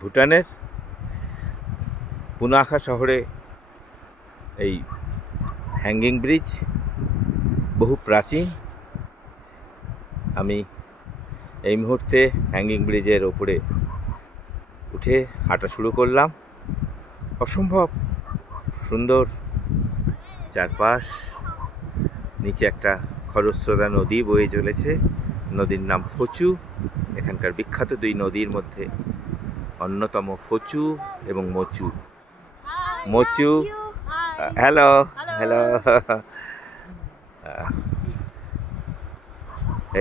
ভুটানের পুনাখা শহরে এই হ্যাঙ্গিং ব্রিজ বহু প্রাচীন। আমি এই মুহূর্তে হ্যাঙ্গিং ব্রিজের ওপরে উঠে হাঁটা শুরু করলাম। অসম্ভব সুন্দর চারপাশ, নিচে একটা খরস্রোতা নদী বয়ে চলেছে। নদীর নাম ফচু। এখানকার বিখ্যাত দুই নদীর মধ্যে অন্যতম ফচু এবং মচু। মচু, হ্যালো হ্যালো।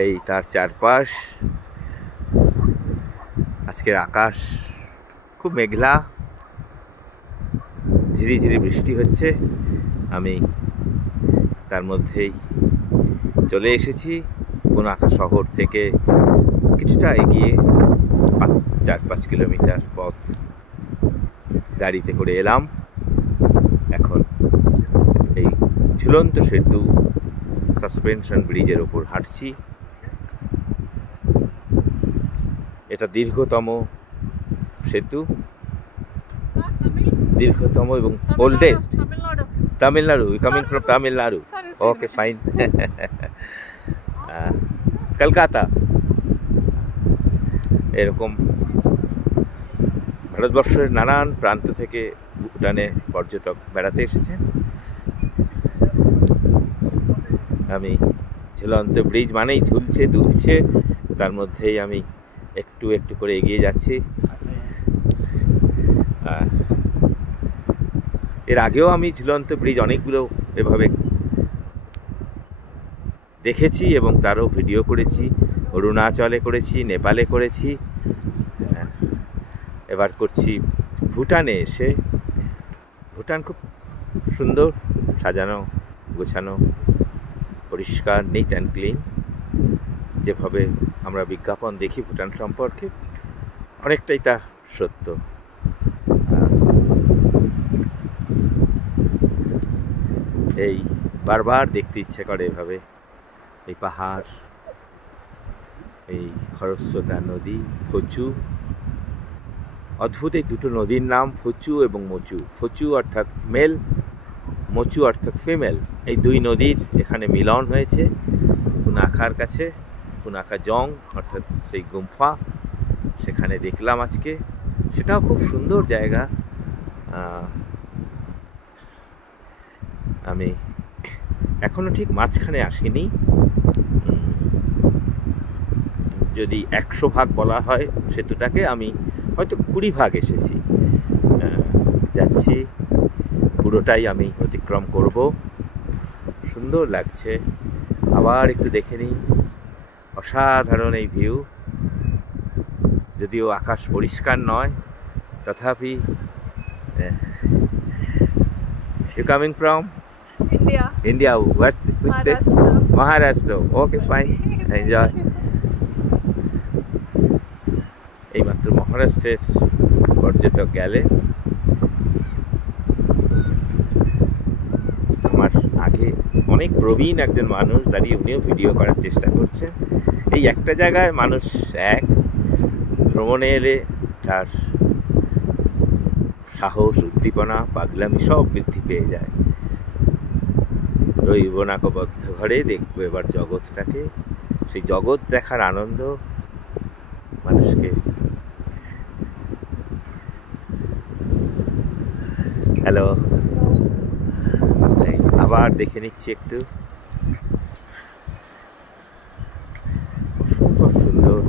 এই তার চারপাশ। আজকের আকাশ খুব মেঘলা, ঝিরিঝিরি বৃষ্টি হচ্ছে। আমি তার মধ্যেই চলে এসেছি পুনাখা শহর থেকে কিছুটা এগিয়ে 4-5 কিলোমিটার পথ গাড়িতে করে এলাম। এখন এই ঝুলন্ত সেতু সাসপেনশন ব্রিজের ওপর হাঁটছি। এটা দীর্ঘতম সেতু, দীর্ঘতম এবং oldest. Tamil Nadu, coming from Tamil Nadu. Okay, fine. Kolkata. এরকম ভারতবর্ষের নানান প্রান্ত থেকে ভুটানে পর্যটক বেড়াতে এসেছেন। আমি ঝুলন্ত ব্রিজ মানেই ঝুলছে, দুলছে, তার মধ্যেই আমি একটু একটু করে এগিয়ে যাচ্ছি। এর আগেও আমি ঝুলন্ত ব্রিজ অনেকগুলো এভাবে দেখেছি এবং তারও ভিডিও করেছি। অরুণাচলে করেছি, নেপালে করেছি, এবার করছি ভুটানে এসে। ভুটান খুব সুন্দর, সাজানো গোছানো, পরিষ্কার, নিট অ্যান্ড ক্লিন। যেভাবে আমরা বিজ্ঞাপন দেখি ভুটান সম্পর্কে, অনেকটাই তা সত্য। এই বারবার দেখতে ইচ্ছে করে এভাবে, এই পাহাড়, এই খরস্রোতা নদী, ফচু। অদ্ভুত এই দুটো নদীর নাম ফচু এবং মচু। ফচু অর্থাৎ মেল, মচু অর্থাৎ ফিমেল। এই দুই নদীর এখানে মিলন হয়েছে পুনাখার কাছে। পুনাখা জং অর্থাৎ সেই গুম্ফা, সেখানে দেখলাম আজকে। সেটাও খুব সুন্দর জায়গা। আমি এখনো ঠিক মাঝখানে আসিনি। যদি 100 ভাগ বলা হয় সেতুটাকে, আমি হয়তো 20 ভাগ এসেছি। যাচ্ছি, পুরোটাই আমি অতিক্রম করব। সুন্দর লাগছে। আবার একটু দেখে নিই। অসাধারণ এই ভিউ। যদিও আকাশ পরিষ্কার নয়, তথাপি। You coming from India? Which state? Maharashtra. Okay, fine. Enjoy. এইমাত্র মহারাষ্ট্রের পর্যটক গেলে। আমার আগে অনেক প্রবীণ একজন মানুষ দাঁড়িয়ে, উনিও ভিডিও করার চেষ্টা করছেন। এই একটা জায়গায় মানুষ এক ভ্রমণে এলে তার সাহস, উদ্দীপনা, পাগলামি সব বৃদ্ধি পেয়ে যায়। রইব না বদ্ধ ঘরে, দেখবো এবার জগৎটাকে। সেই জগৎ দেখার আনন্দ মানুষকে। হ্যালো, আবার দেখে নিচ্ছি একটু। খুব সুন্দর।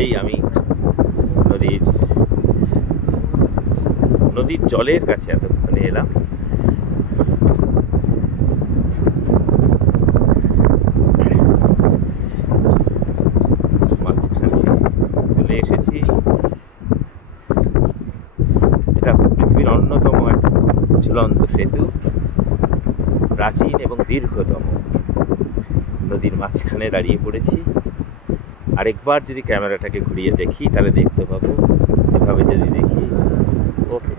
এই আমি নদীর জলের কাছে এতক্ষণে এলাম। মাঝখানে চলে এসেছি। এটা পৃথিবীর অন্যতম এক ঝুলন্ত সেতু, প্রাচীন এবং দীর্ঘতম। নদীর মাঝখানে দাঁড়িয়ে পড়েছি। আরেকবার যদি ক্যামেরাটাকে ঘুরিয়ে দেখি তাহলে দেখতে পাবো। এভাবে যদি দেখি, ওকে,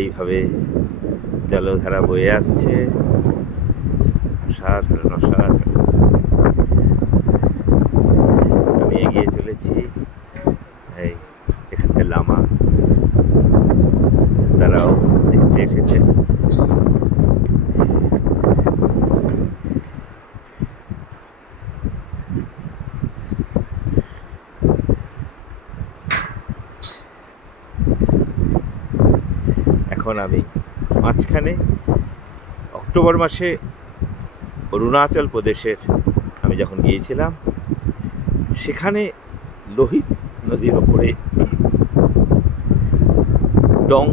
এইভাবে জলধারা বয়ে আসছে। অসাধারণ অসাধারণ। আমি এগিয়ে চলেছি। এই এখানকার লামা, তারাও দেখতে এসেছে। এখন আমি মাঝখানে অক্টোবর মাসে অরুণাচল প্রদেশের আমি যখন গিয়েছিলাম, সেখানে লোহিত নদীর ওপরে ডং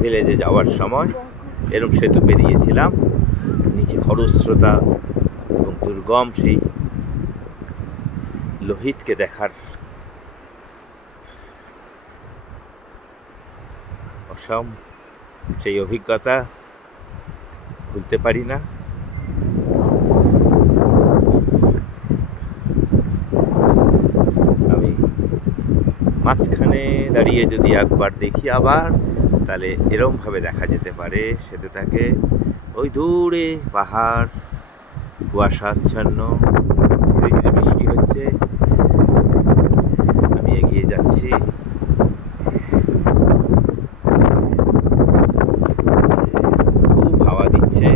ভিলেজে যাওয়ার সময় এরম সেতু পেরিয়েছিলাম। নিচে খরস্রোতা এবং দুর্গম সেই লোহিতকে দেখার অসম সেই অভিজ্ঞতা ভুলতে পারি না। আমি মাঝখানে দাঁড়িয়ে যদি একবার দেখি আবার, তাহলে এরমভাবে দেখা যেতে পারে সেতুটাকে। ওই দূরে পাহাড়, কুয়াশাচ্ছন্ন, ধীরে ধীরে বৃষ্টি হচ্ছে। আমি এগিয়ে যাচ্ছি। খুব হাওয়া দিচ্ছে।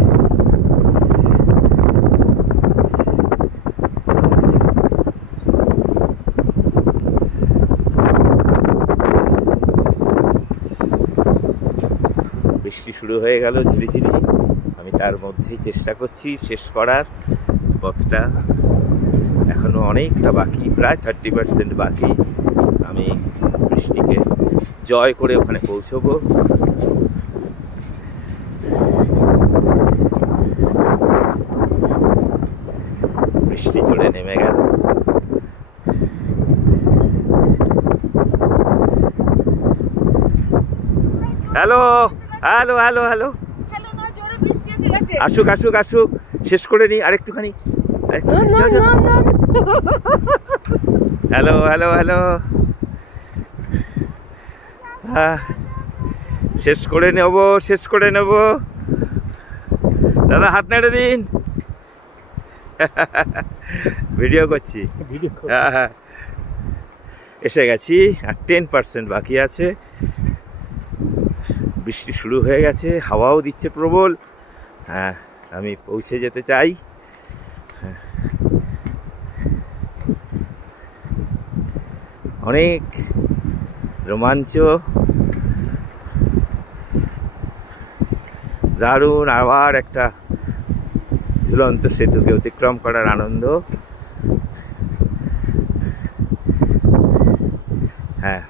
বৃষ্টি শুরু হয়ে গেল ঝিরিঝিরি। আমি তার মধ্যেই চেষ্টা করছি শেষ করার পথটা। এখনো অনেকটা বাকি, প্রায় 30% বাকি। আমি বৃষ্টিকে জয় করে ওখানে পৌঁছবো। বৃষ্টি চলে নেমে গেল। হ্যালো হ্যালো হ্যালো হ্যালো, আসুক আসুক আসুক, শেষ করে নি আরেকটুখানি। হ্যালো হ্যালো হ্যালো, শেষ করে নেব, শেষ করে নেব। দাদা হাত নেড়ে দিন। ভিডিও করছি। হ্যাঁ হ্যাঁ, এসে গেছি। আর 10% বাকি আছে। বৃষ্টি শুরু হয়ে গেছে, হাওয়াও দিচ্ছে প্রবল। হ্যাঁ, আমি পৌঁছে যেতে চাই। অনেক রোমাঞ্চ, দারুণ। আবার একটা ঝুলন্ত সেতুকে অতিক্রম করার আনন্দ। হ্যাঁ,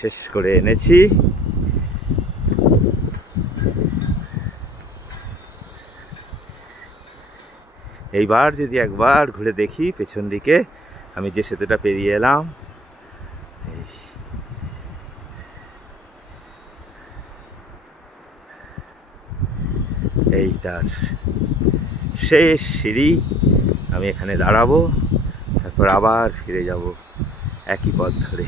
শেষ করে এনেছি। এইবার যদি একবার ঘুরে দেখি পেছন দিকে, আমি যে সেতুটা পেরিয়ে এলাম, এই তার শেষ সিঁড়ি। আমি এখানে দাঁড়াবো, তারপর আবার ফিরে যাব একই পথ ধরে।